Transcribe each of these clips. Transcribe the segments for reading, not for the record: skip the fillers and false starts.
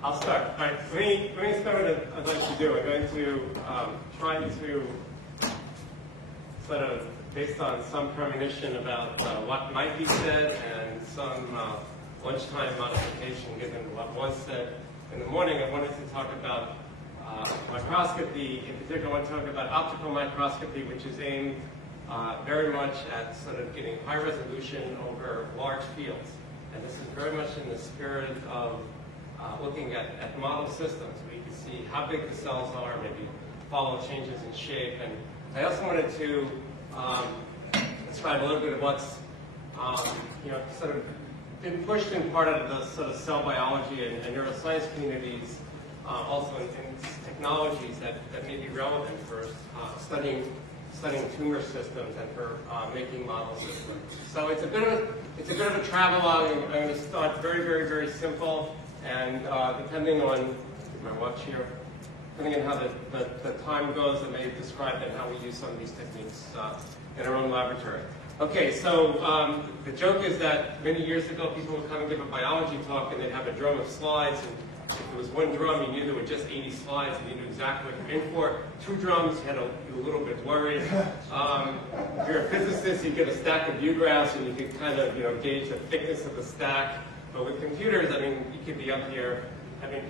I'll start. All right, let me start what I'd like to do. I'm going to try to sort of, based on some premonition about what might be said and some lunchtime modification given what was said in the morning, I wanted to talk about microscopy. In particular, I want to talk about optical microscopy, which is aimed very much at sort of getting high resolution over large fields. And this is very much in the spirit of looking at model systems where you can see how big the cells are, maybe follow changes in shape. And I also wanted to describe a little bit of what's sort of been pushed in part of the sort of cell biology and neuroscience communities, also in technologies that may be relevant for studying tumor systems and for making model systems. So it's a bit of a travelogue. I'm going to start very, very, very simple, and depending on my watch here, depending on how the time goes, I may describe then how we use some of these techniques in our own laboratory. Okay, so the joke is that many years ago, people would come and give a biology talk, and they'd have a drum of slides. And if there was one drum, you knew there were just 80 slides, and you knew exactly what you're in for. 2 drums, you had to be a little bit worried. If you're a physicist, you get a stack of view graphs, and you can kind of gauge the thickness of the stack. But with computers, I mean, you could be up here,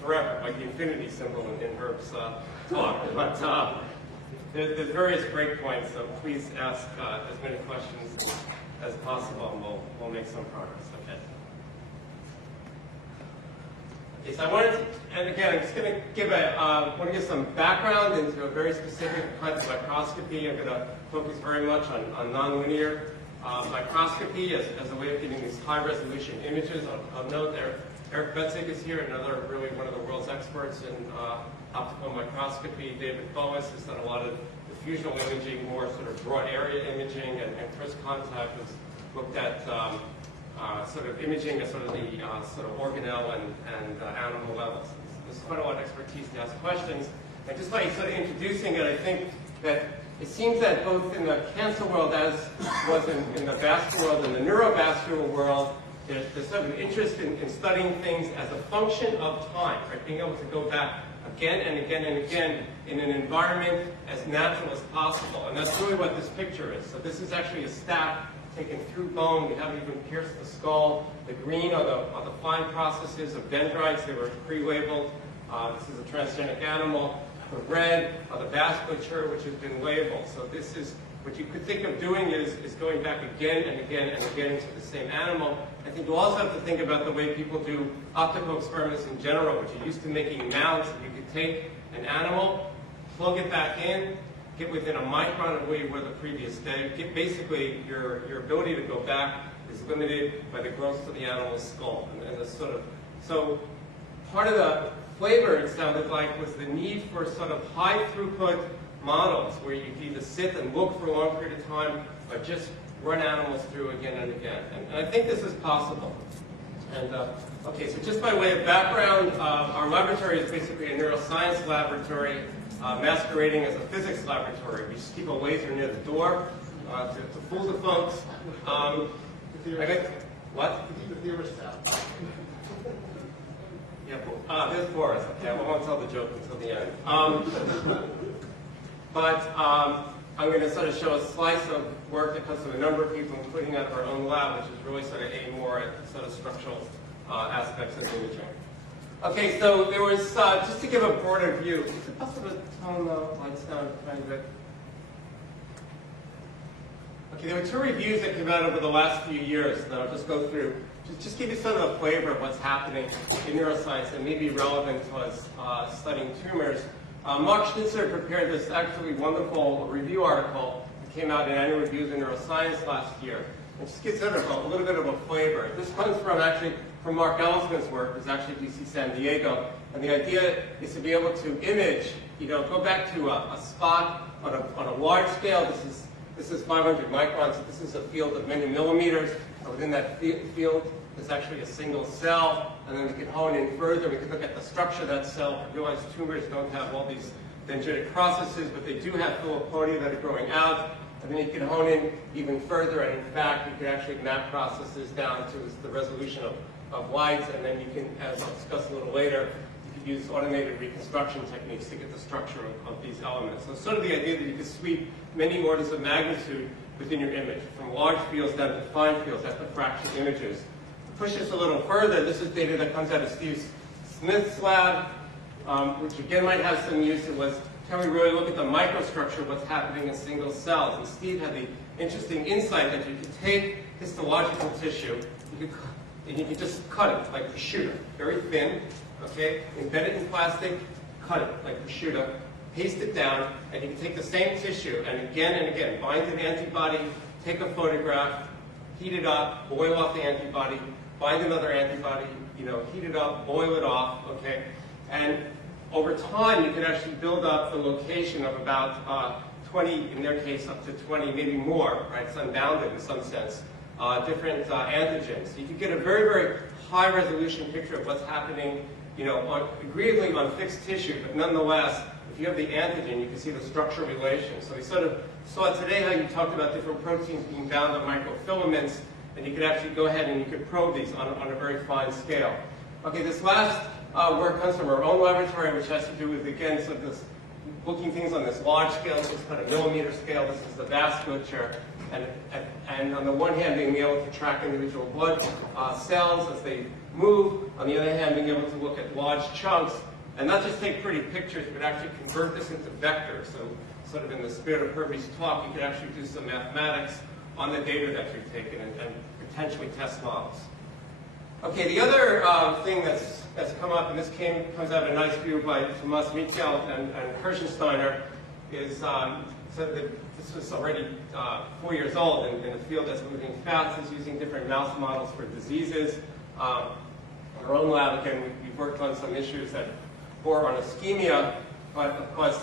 forever, like the infinity symbol in Herb's talk. But there's various breakpoints, so please ask as many questions as possible, and we'll make some progress. Okay, so I wanted to, and again, I'm just going to give some background into a very specific type of microscopy. I'm going to focus very much on nonlinear microscopy as a way of getting these high-resolution images. I'll note there, Eric Betzig is here, really one of the world's experts in optical microscopy. David Boas has done a lot of diffusional imaging, more sort of broad area imaging, and Chris Contact has looked at sort of imaging at sort of the sort of organelle and animal levels. There's quite a lot of expertise to ask questions. And just by sort of introducing it, I think that it seems that both in the cancer world as was in the vascular world and the neurovascular world, there's sort of interest in studying things as a function of time, right? Being able to go back again and again and again in an environment as natural as possible. And that's really what this picture is. So this is actually a stack taken through bone. We haven't even pierced the skull. The green are the fine processes of dendrites. They were pre-labeled. This is a transgenic animal. The red are the vasculature, which has been labeled. So this is what you could think of doing is going back again and again and again to the same animal. I think you also have to think about the way people do optical experiments in general, which are used to making mounts. You could take an animal, plug it back in, get within a micron of where you were the previous day. Basically, your ability to go back is limited by the growth of the animal's skull. And the so part of the flavor, it sounded like, was the need for sort of high throughput models where you can either sit and look for a long period of time or just run animals through again and again. And I think this is possible. And okay, so just by way of background, our laboratory is basically a neuroscience laboratory masquerading as a physics laboratory. We just keep a laser near the door to fool the folks. What? The theorist out. Yeah, there's Boris. Okay, I won't tell the joke until the end. I'm going to sort of show a slice of work that comes from a number of people, including at our own lab, which is really sort of aimed more at sort of structural aspects of imaging. Okay, so there was, just to give a broader view, is it possible to tone the lights down a tiny bit? Okay, there were 2 reviews that came out over the last few years that I'll just go through. Just give you sort of a flavor of what's happening in neuroscience and maybe relevant to us studying tumors. Mark Schnitzer prepared this actually wonderful review article that came out in Annual Reviews in Neuroscience last year. And just get sort of a little bit of a flavor. This comes from Mark Ellsman's work, who's actually at UC San Diego. And the idea is to be able to image, go back to a spot on a large scale. This is 500 microns, so this is a field of many millimeters. Within that field, there's actually a single cell, and then we can hone in further. We can look at the structure of that cell. We realize tumors don't have all these dendritic processes, but they do have filopodia that are growing out. And then you can hone in even further, and in fact, you can actually map processes down to the resolution of lights, and then you can, as I'll discuss a little later, you could use automated reconstruction techniques to get the structure of these elements. So it's sort of the idea that you could sweep many orders of magnitude within your image, from large fields down to fine fields, that's the fraction images. To push this a little further, this is data that comes out of Steve Smith's lab, which again might have some use. It was, can we really look at the microstructure of what's happening in single cells? And Steve had the interesting insight that you could take histological tissue, and you could just cut it like prosciutto, very thin, okay? Embed it in plastic, cut it like prosciutto, paste it down, and you can take the same tissue and again bind an antibody, take a photograph, heat it up, boil off the antibody, bind another antibody, heat it up, boil it off, okay? And over time, you can actually build up the location of about 20, in their case, up to 20, maybe more, right? It's unbounded in some sense, different antigens. You can get a very, very high resolution picture of what's happening, agreeably on fixed tissue, but nonetheless, if you have the antigen, you can see the structural relations. So we sort of saw today how you talked about different proteins being bound on microfilaments, and you could actually go ahead and you could probe these on a very fine scale. Okay, this last work comes from our own laboratory, which has to do with, again, sort of this, looking things on this large scale, this kind of millimeter scale. This is the vasculature. And on the one hand, being able to track individual blood cells as they move. On the other hand, being able to look at large chunks and not just take pretty pictures, but actually convert this into vectors. So sort of in the spirit of Herbie's talk, you could actually do some mathematics on the data that you've taken and potentially test models. Okay, the other thing that's come up, and this comes out of a nice view by Thomas Michel and Kirchensteiner, is so that this was already 4 years old in a field that's moving fast. Is using different mouse models for diseases. In our own lab, again, we've worked on some issues that bore on ischemia, but of course,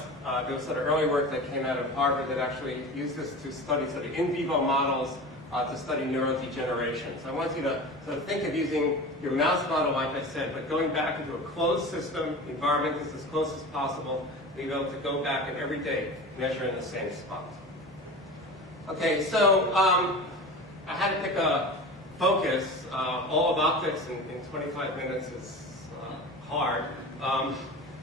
there was sort of early work that came out of Harvard that actually used this to study sort of in vivo models to study neurodegeneration. So I want you to sort of think of using your mouse model, like I said, but going back into a closed system, the environment is as close as possible, being able to go back and every day measure in the same spot. Okay, so I had to pick a focus. All of optics in 25 minutes is hard.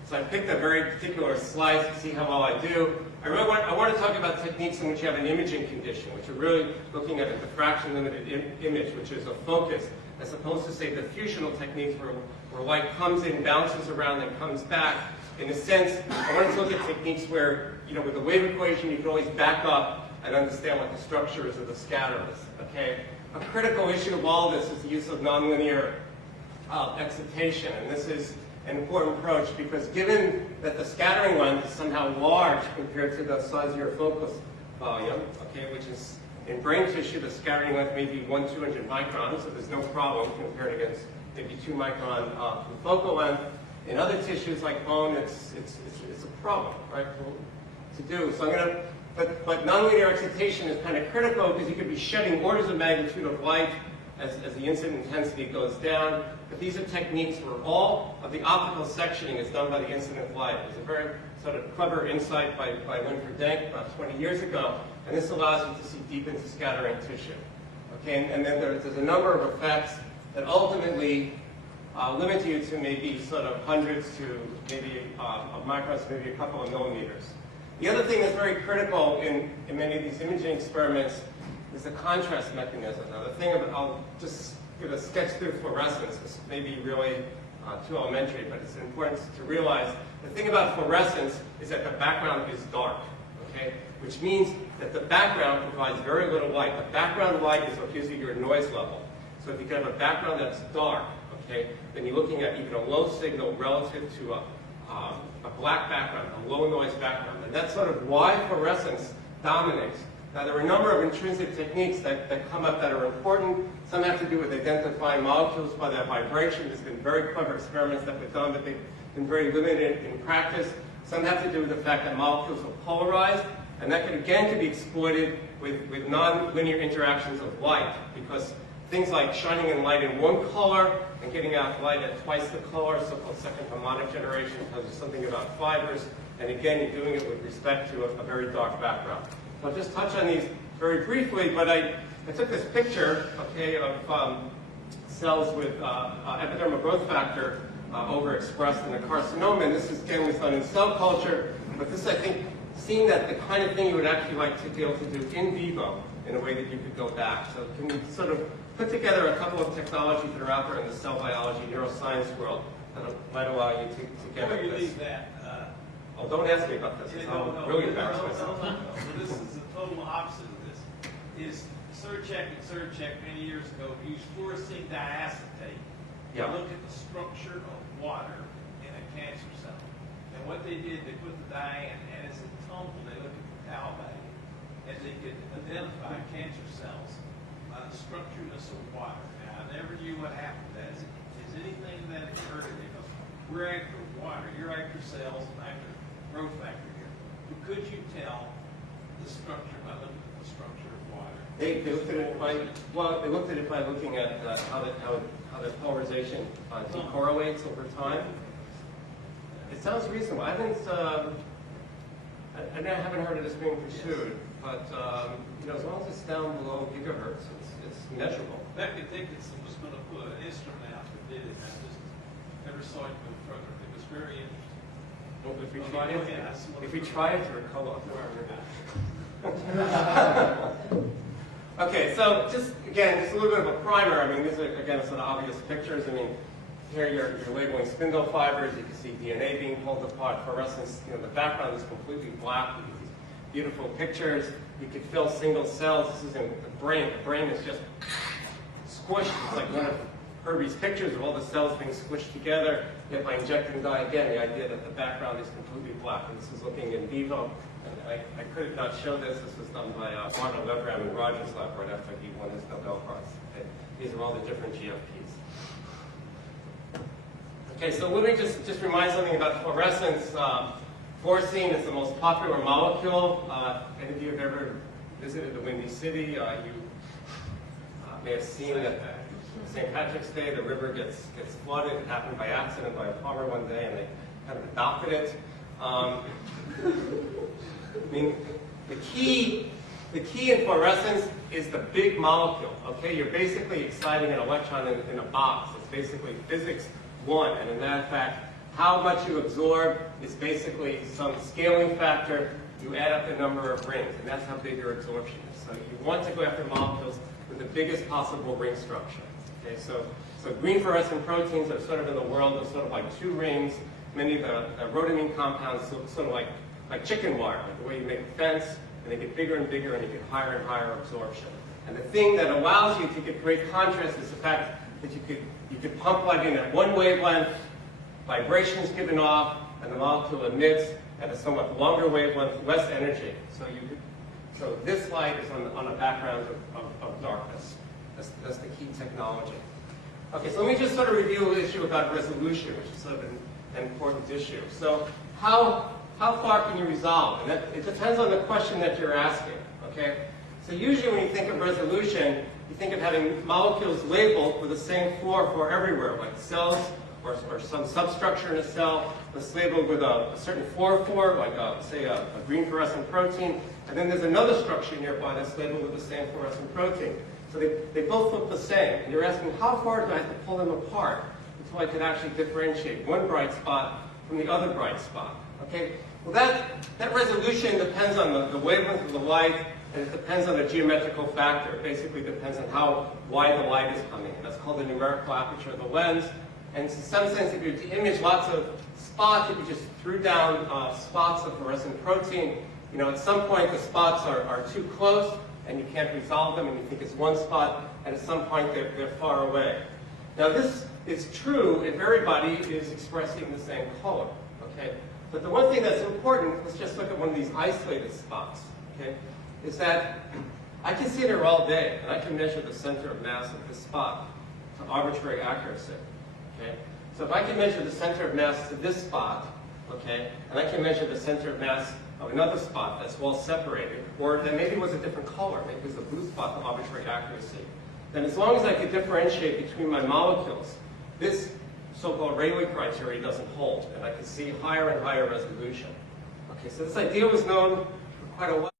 So I picked a very particular slice to see how well I do. I want to talk about techniques in which you have an imaging condition, which are really looking at a diffraction limited image, which is a focus, as opposed to, say, diffusional techniques where light comes in, bounces around, and comes back. In a sense, I wanted to look at techniques where, with the wave equation, you can always back up and understand what the structure is of the scatter is. Okay? A critical issue of all this is the use of nonlinear excitation, and this is an important approach because given that the scattering length is somehow large compared to the size of your focus volume, okay, which is in brain tissue, the scattering length may be 1/200 microns, so there's no problem compared against maybe 2 micron focal length. In other tissues like bone, it's a problem, right, to do. So I'm going to, but nonlinear excitation is kind of critical because you could be shedding orders of magnitude of light as the incident intensity goes down. But these are techniques where all of the optical sectioning is done by the incident light. It's a very sort of clever insight by Winfried Denk about 20 years ago, and this allows you to see deep into scattering tissue. Okay, and then there's a number of effects that ultimately limit you to maybe sort of hundreds to maybe of microns, maybe a couple of millimeters. The other thing that's very critical in many of these imaging experiments is the contrast mechanism. Now the thing about, I'll just give a sketch through fluorescence. This may be really too elementary, but it's important to realize the thing about fluorescence is that the background is dark, okay? Which means that the background provides very little light. The background light is what gives you your noise level. So if you have a background that's dark, okay, then you're looking at even a low signal relative to a black background, a low noise background. And that's sort of why fluorescence dominates. Now, there are a number of intrinsic techniques that come up that are important. Some have to do with identifying molecules by their vibration. There's been very clever experiments that were done, but they've been very limited in practice. Some have to do with the fact that molecules are polarized, and that could be exploited with non-linear interactions of light, because things like shining in light in one color and getting out light at twice the color, so-called second harmonic generation, tells you something about fibers. And again, you're doing it with respect to a very dark background. So I'll just touch on these very briefly, but I took this picture, okay, of cells with epidermal growth factor overexpressed in a carcinoma. And this is, again, was done in cell culture. But this, I think, seemed that the kind of thing you would actually like to be able to do in vivo in a way that you could go back. So can we sort of put together a couple of technologies that are out there in the cell biology, neuroscience world that might allow you to get at this? Before you leave that, oh, don't ask me about this. I'll really embarrass myself. So this is the total opposite of this. Is Surcheck many years ago used fluorescein diacetate to look at the structure of water in a cancer cell. And what they did, they put the dye in, and as it tumbled, they looked at the tau value, and they could identify cancer cells by the structureness of water. Now, I never knew what happened to that. Is anything that occurred? Because we're after water, you're after cells, and after growth factor here. But could you tell the structure by looking at the structure of water? They looked at it by, well, they looked at it by looking at how the polarization decorrelates over time. It sounds reasonable. I haven't heard of this being pursued, but you know, as long as it's down below gigahertz, it's measurable. Becca Dickinson was going to put an instrument out that did it. I just never saw it go further. It was very interesting. Well, if we try it, we're color. Okay, so just again, just a little bit of a primer. I mean, these are again some obvious pictures. I mean, here you're labeling spindle fibers. You can see DNA being pulled apart. Fluorescence. You know, the background is completely black. You get these beautiful pictures. You could fill single cells. This is in the brain. The brain is just squished. It's like one of Herbie's pictures of all the cells being squished together. Yet by injecting dye, again, the idea that the background is completely black. And this is looking in vivo. And I could not show this. This was done by Arnold Levram in Rogers' lab right after he won his Nobel Prize. Okay. These are all the different GFPs. Okay, so let me just remind something about fluorescence. Fluorescein is the most popular molecule. Any of you have ever visited the Windy City, you may have seen that St. Patrick's Day, the river gets flooded. It happened by accident by a farmer one day, and they kind of adopted it. I mean, the key in fluorescence is the big molecule. Okay, you're basically exciting an electron in a box. It's basically physics 1, and in that fact, how much you absorb is basically some scaling factor. You add up the number of rings, and that's how big your absorption is. So you want to go after molecules with the biggest possible ring structure. Okay, so green fluorescent proteins are sort of in the world of sort of like 2 rings. Many of the rhodamine compounds sort of like chicken wire, like the way you make a fence, and they get bigger and bigger, and you get higher and higher absorption. And the thing that allows you to get great contrast is the fact that you could pump light in at one wavelength, vibrations given off, and the molecule emits at a somewhat longer wavelength, less energy. So this light is on a background of darkness. That's the key technology. Okay, so let me just sort of review the issue about resolution, which is sort of an important issue. So how far can you resolve? And it depends on the question that you're asking. Okay, so usually when you think of resolution, you think of having molecules labeled with the same fluor for everywhere, like cells or some substructure in a cell that's labeled with a certain fluorophore, like say a green fluorescent protein, and then there's another structure nearby that's labeled with the same fluorescent protein. So they both look the same. And you're asking, how far do I have to pull them apart until I can actually differentiate one bright spot from the other bright spot? Okay? Well, that resolution depends on the wavelength of the light, and it depends on the geometrical factor. It basically depends on how wide the light is coming in. That's called the numerical aperture of the lens. And in some sense, if you were to image lots of spots, if you just threw down spots of fluorescent protein, you know, at some point the spots are too close, and you can't resolve them, and you think it's one spot, and at some point they're far away. Now this is true if everybody is expressing the same color, okay? But the one thing that's important, let's just look at one of these isolated spots, okay, is that I can sit here all day, and I can measure the center of mass of this spot to arbitrary accuracy, okay? So if I can measure the center of mass to this spot, okay, and I can measure the center of mass of another spot that's well separated, or that maybe was a different color, maybe it was a blue spot to arbitrary accuracy, then as long as I could differentiate between my molecules, this so-called Rayleigh criteria doesn't hold, and I could see higher and higher resolution. Okay, so this idea was known for quite a while.